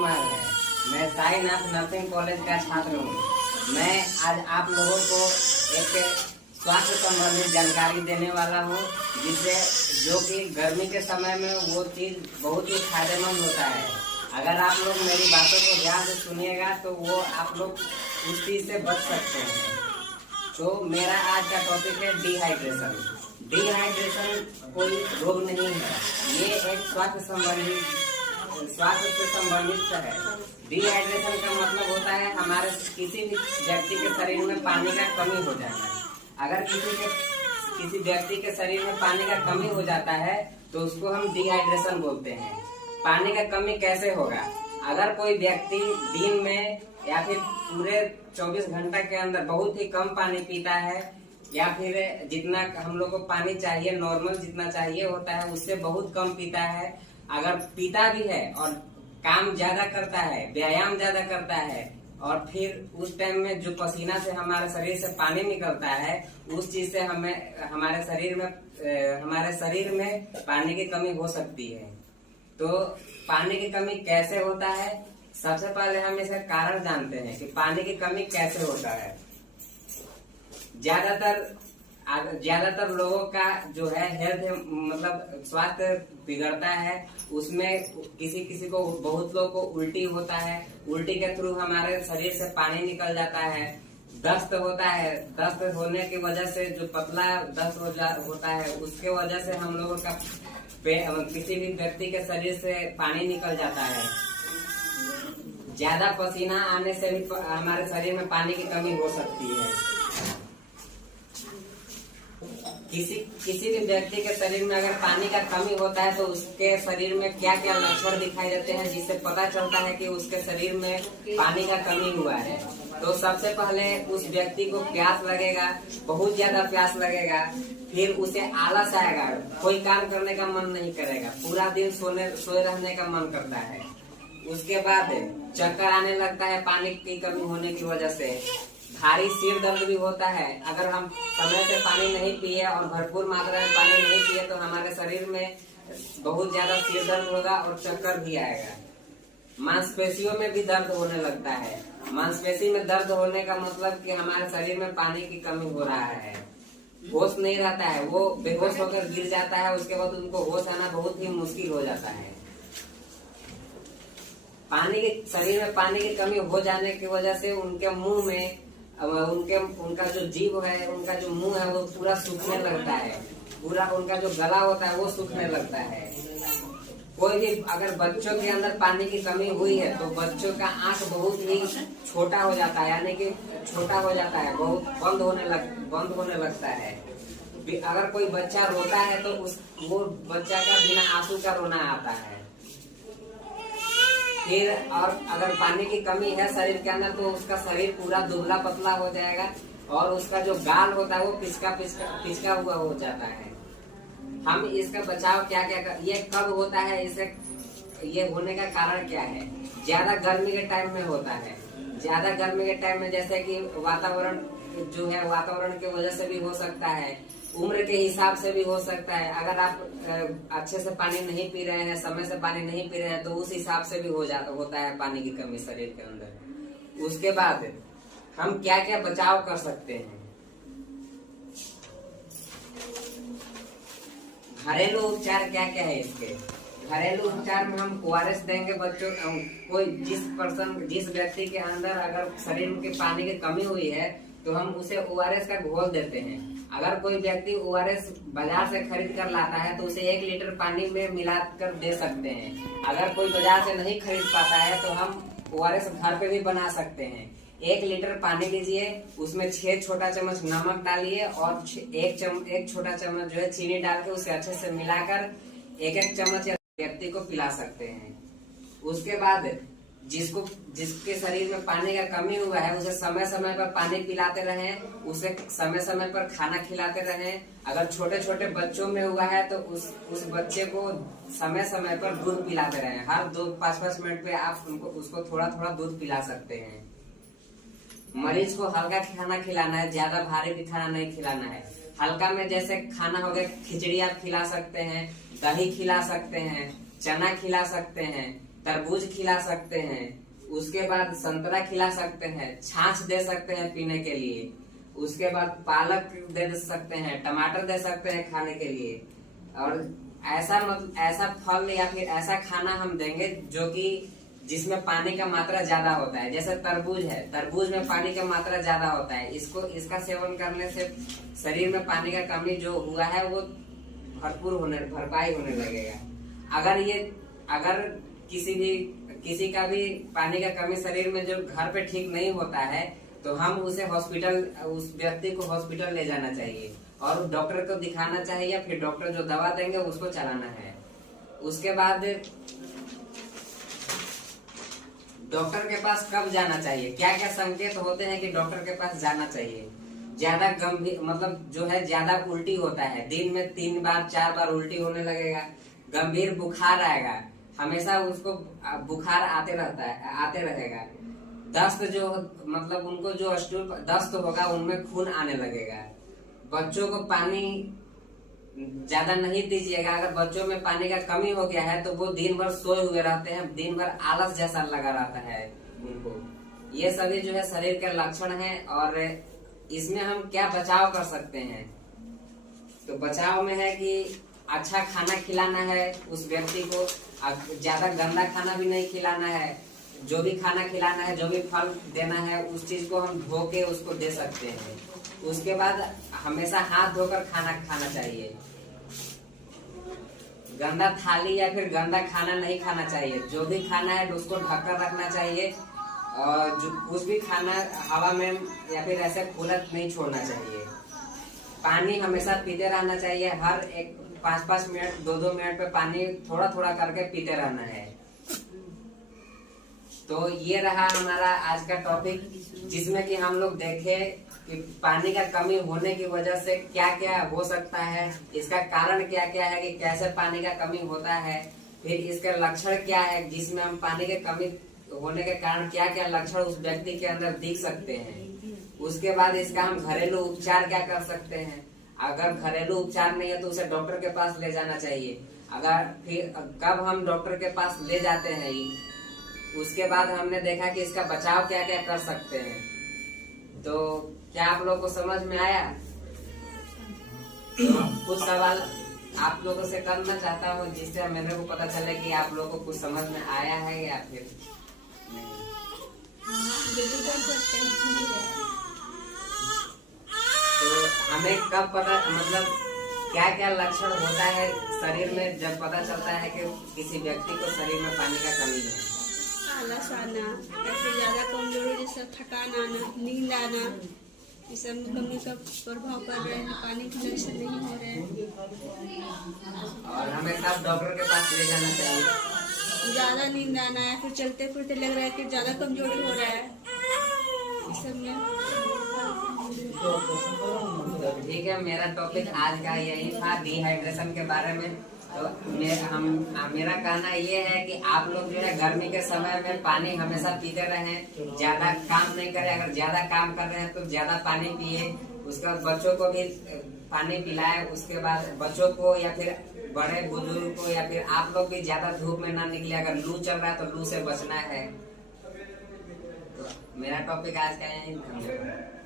कुमार है। मैं Sainath nursing college का छात्र हूँ। मैं आज आप लोगों को एक स्वास्थ्य संबंधित जानकारी देने वाला हूँ, जिससे जो कि गर्मी के समय में वो चीज बहुत ही फायदेमंद होता है। अगर आप लोग मेरी बातों को ध्यान से सुनिएगा तो वो आप लोग उस चीज से बच सकते हैं। तो मेरा आज का टॉपिक है डिहाइड्रेशन। डिहाइड्रेशन कोई रोग नहीं है, ये एक स्वास्थ्य से संबंधित है। डिहाइड्रेशन का मतलब होता है हमारे किसी भी व्यक्ति के शरीर में पानी का कमी हो जाना है। अगर किसी व्यक्ति के शरीर में पानी का कमी हो जाता है तो उसको हम डिहाइड्रेशन बोलते हैं। पानी का कमी कैसे होगा? अगर कोई व्यक्ति दिन में या फिर पूरे 24 घंटा के अंदर बहुत ही कम पानी पीता है, या फिर जितना हम लोग को पानी चाहिए नॉर्मल जितना चाहिए होता है उससे बहुत कम पीता है, अगर पीता भी है और काम ज्यादा करता है, व्यायाम ज्यादा करता है, और फिर उस टाइम में जो पसीना से हमारे शरीर से पानी निकलता है उस चीज से हमारे शरीर में पानी की कमी हो सकती है। तो पानी की कमी कैसे होता है? सबसे पहले हम इसका कारण जानते हैं कि पानी की कमी कैसे होता है। ज्यादातर लोगों का जो है हेल्थ मतलब स्वास्थ्य बिगड़ता है। उसमें किसी को बहुत लोगों को उल्टी होता है, उल्टी के थ्रू हमारे शरीर से पानी निकल जाता है। दस्त होता है, दस्त होने की वजह से जो पतला दस्त होता है उसके वजह से हम लोगों का किसी भी व्यक्ति के शरीर से पानी निकल जाता है। ज्यादा पसीना आने से भी हमारे शरीर में पानी की कमी हो सकती है। किसी भी व्यक्ति के शरीर में अगर पानी का कमी होता है तो उसके शरीर में क्या क्या लक्षण दिखाई देते हैं जिससे पता चलता है कि उसके शरीर में पानी का कमी हुआ है। तो सबसे पहले उस व्यक्ति को प्यास लगेगा, बहुत ज्यादा प्यास लगेगा, फिर उसे आलस आएगा, कोई काम करने का मन नहीं करेगा, पूरा दिन सोए रहने का मन करता है। उसके बाद चक्कर आने लगता है पानी की कमी होने की वजह से। भारी सिर दर्द भी होता है। अगर हम समय से पानी नहीं पिए और भरपूर मात्रा में पानी नहीं पिए तो हमारे शरीर में बहुत ज्यादा सिर दर्द होगा और चक्कर भी आएगा। मांसपेशियों में भी दर्द होने लगता है। मांसपेशी में दर्द होने का मतलब कि हमारे शरीर में पानी की कमी हो रहा है। होश नहीं रहता है, वो बेहोश होकर गिर जाता है, उसके बाद उनको होश आना बहुत ही मुश्किल हो जाता है। शरीर में पानी की कमी हो जाने की वजह से उनके मुंह में उनका जो जीभ है, उनका जो मुंह है वो पूरा सूखने लगता है, पूरा उनका जो गला होता है वो सूखने लगता है। कोई भी अगर बच्चों के अंदर पानी की कमी हुई है तो बच्चों का आंख बहुत ही छोटा हो जाता है, यानी कि छोटा हो जाता है, बहुत बंद होने लगता है। अगर कोई बच्चा रोता है तो वो बच्चा का बिना आंसू का रोना आता है। फिर और अगर पानी की कमी है शरीर के अंदर तो उसका शरीर पूरा दुबला पतला हो जाएगा और उसका जो गाल होता है वो पिचका हुआ हो जाता है। हम इसका बचाव क्या ये कब होता है, ये होने का कारण क्या है? ज्यादा गर्मी के टाइम में होता है। ज्यादा गर्मी के टाइम में जैसे कि वातावरण की वजह से भी हो सकता है, उम्र के हिसाब से भी हो सकता है। अगर आप अच्छे से पानी नहीं पी रहे हैं, समय से पानी नहीं पी रहे हैं तो उस हिसाब से भी होता है पानी की कमी शरीर के अंदर। उसके बाद हम क्या क्या बचाव कर सकते हैं? घरेलू उपचार क्या क्या है इसके? घरेलू उपचार में हम ORS देंगे बच्चों कोई जिस व्यक्ति के अंदर अगर शरीर में पानी की कमी हुई है तो हम उसे ORS का घोल देते हैं। अगर कोई व्यक्ति ORS बाजार से खरीद कर लाता है तो उसे 1 लीटर पानी में मिलाकर दे सकते हैं। अगर कोई बाजार से नहीं खरीद पाता है तो हम ORS घर पे भी बना सकते हैं। 1 लीटर पानी लीजिए, उसमें 6 छोटा चम्मच नमक डालिए और 1 छोटा चम्मच जो है चीनी डाल के उसे अच्छे से मिलाकर 1 चम्मच व्यक्ति को पिला सकते हैं। उसके बाद जिसके शरीर में पानी का कमी हुआ है उसे समय समय पर पानी पिलाते रहें, उसे समय समय पर खाना खिलाते रहें। अगर छोटे छोटे बच्चों में हुआ है तो उस बच्चे को समय समय पर दूध पिलाते रहें। हर 5-5 मिनट पे आप उसको थोड़ा थोड़ा दूध पिला सकते हैं। मरीज को हल्का खाना खिलाना है, ज्यादा भारी भी खाना नहीं खिलाना है। हल्का में जैसे खाना हो गया, खिचड़ी आप खिला सकते हैं, दही खिला सकते हैं, चना खिला सकते हैं, तरबूज खिला सकते हैं, उसके बाद संतरा खिला सकते हैं, छाछ दे सकते हैं पीने के लिए, उसके बाद पालक दे सकते हैं, टमाटर दे सकते हैं खाने के लिए। और ऐसा फल या फिर ऐसा खाना हम देंगे जो कि जिसमें पानी का मात्रा ज्यादा होता है। जैसे तरबूज है, तरबूज में पानी का मात्रा ज्यादा होता है, इसका सेवन करने से शरीर में पानी का कमी जो हुआ है वो भरपाई होने लगेगा। अगर किसी का भी पानी का कमी शरीर में जो घर पे ठीक नहीं होता है तो हम उस व्यक्ति को हॉस्पिटल ले जाना चाहिए और डॉक्टर को दिखाना चाहिए, या फिर डॉक्टर जो दवा देंगे उसको चलाना है। उसके बाद डॉक्टर के पास कब जाना चाहिए, क्या क्या संकेत होते हैं कि डॉक्टर के पास जाना चाहिए। ज्यादा गंभीर मतलब जो है ज्यादा उल्टी होता है, दिन में 3 बार 4 बार उल्टी होने लगेगा, गंभीर बुखार आएगा, हमेशा उसको बुखार आते रहेगा, दस्त जो मतलब उनको जो दस्त होगा उनमें खून आने लगेगा। बच्चों को पानी ज्यादा नहीं दीजिएगा। अगर बच्चों में पानी का कमी हो गया है तो वो दिन भर सोए हुए रहते हैं, दिन भर आलस जैसा लगा रहता है उनको। ये सभी जो है शरीर के लक्षण हैं। और इसमें हम क्या बचाव कर सकते हैं, तो बचाव में है कि अच्छा खाना खिलाना है उस व्यक्ति को, ज्यादा गंदा खाना भी नहीं खिलाना है, जो भी खाना खिलाना है, जो भी फल देना है उस चीज को हम धो के उसको दे सकते हैं। उसके बाद हमेशा हाथ धोकर खाना खाना चाहिए, गंदा थाली या फिर गंदा खाना नहीं खाना चाहिए। जो भी खाना है उसको ढककर रखना चाहिए, और जो कुछ भी खाना हवा में या फिर ऐसे खुला नहीं छोड़ना चाहिए। पानी हमेशा पीते रहना चाहिए, हर एक 5-5 मिनट 2-2 मिनट पे पानी थोड़ा थोड़ा करके पीते रहना है। तो ये रहा हमारा आज का टॉपिक, जिसमें कि हम लोग देखे कि पानी का कमी होने की वजह से क्या क्या हो सकता है, इसका कारण क्या क्या है कि कैसे पानी का कमी होता है, फिर इसके लक्षण क्या है, जिसमें हम पानी के कमी होने के कारण क्या क्या लक्षण उस व्यक्ति के अंदर दिख सकते हैं। उसके बाद इसका हम घरेलू उपचार क्या कर सकते हैं। अगर घरेलू उपचार नहीं है तो उसे डॉक्टर के पास ले जाना चाहिए। फिर कब हम डॉक्टर के पास ले जाते हैं, उसके बाद हमने देखा कि इसका बचाव क्या क्या कर सकते हैं। तो क्या आप लोगों को समझ में आया? कुछ सवाल आप लोगों से करना चाहता हूँ जिससे मेरे को पता चले कि आप लोगों को कुछ समझ में आया है या फिर नहीं। तो हमें कब पता मतलब क्या क्या लक्षण होता है शरीर में जब पता चलता है कि किसी व्यक्ति को शरीर में पानी का कमी है? आलस आना या फिर ज्यादा कमजोरी जैसे थकान आना, नींद आना, ये सब में कमी का प्रभाव पड़ रहा है, पानी की वजह से नहीं हो रहे हैं। और हमें कब डॉक्टर के पास ले जाना चाहिए? ज्यादा नींद आना या फिर चलते फिरते लग रहा है कि ज्यादा कमजोरी हो रहा है, इस सब में। तो ठीक है, मेरा टॉपिक आज का यही था, डिहाइड्रेशन के बारे में। तो मेरा कहना ये है कि आप लोग जो है गर्मी के समय में पानी हमेशा पीते रहें, ज्यादा काम नहीं करें। अगर ज्यादा काम कर रहे हैं तो ज्यादा पानी पिए। उसके बाद बच्चों को भी पानी पिलाए। उसके बाद बच्चों को या फिर बड़े बुजुर्ग को या फिर आप लोग भी ज्यादा धूप में ना निकले। अगर लू चल रहा है तो लू से बचना है। तो मेरा टॉपिक आज का यही था।